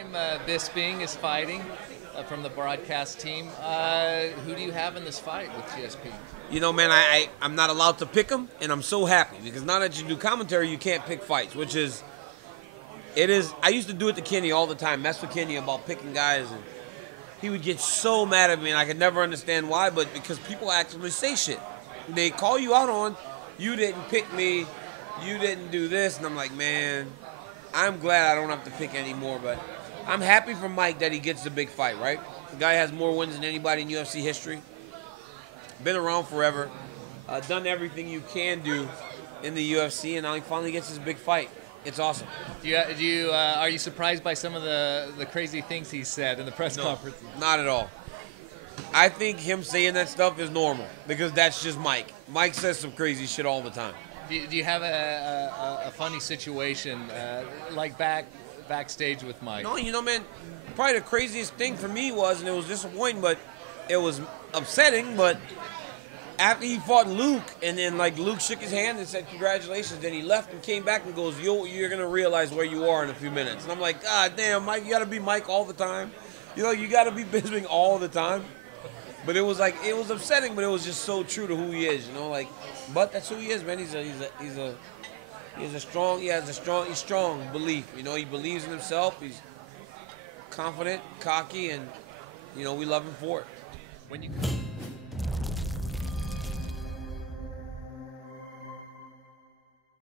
time. Bisping is fighting from the broadcast team. Who do you have in this fight with GSP? You know, man, I'm not allowed to pick him, and I'm so happy because now that you do commentary, you can't pick fights, which is, I used to do it to Kenny all the time, mess with Kenny about picking guys, and he would get so mad at me, and I could never understand why, but because people actually say shit. They call you out on, you didn't pick me, you didn't do this, and I'm like, man, I'm glad I don't have to pick anymore, but I'm happy for Mike that he gets the big fight, right? The guy has more wins than anybody in UFC history. Been around forever, done everything you can do in the UFC, and now he finally gets his big fight. It's awesome. Are you surprised by some of the crazy things he said in the press conference? Not at all. I think him saying that stuff is normal because that's just Mike. Mike says some crazy shit all the time. Do you have a funny situation like backstage with Mike? No, you know, man, probably the craziest thing for me was, and it was disappointing, but it was upsetting, but after he fought Luke, and then like Luke shook his hand and said congratulations, then he left and came back and goes, you're going to realize where you are in a few minutes. And I'm like, God damn, Mike, you got to be Mike all the time. You know, you got to be Bisping all the time. But it was upsetting, but it was just so true to who he is, you know, like, but that's who he is, man. He's strong belief, you know, he believes in himself, he's confident, cocky, and, you know, we love him for it.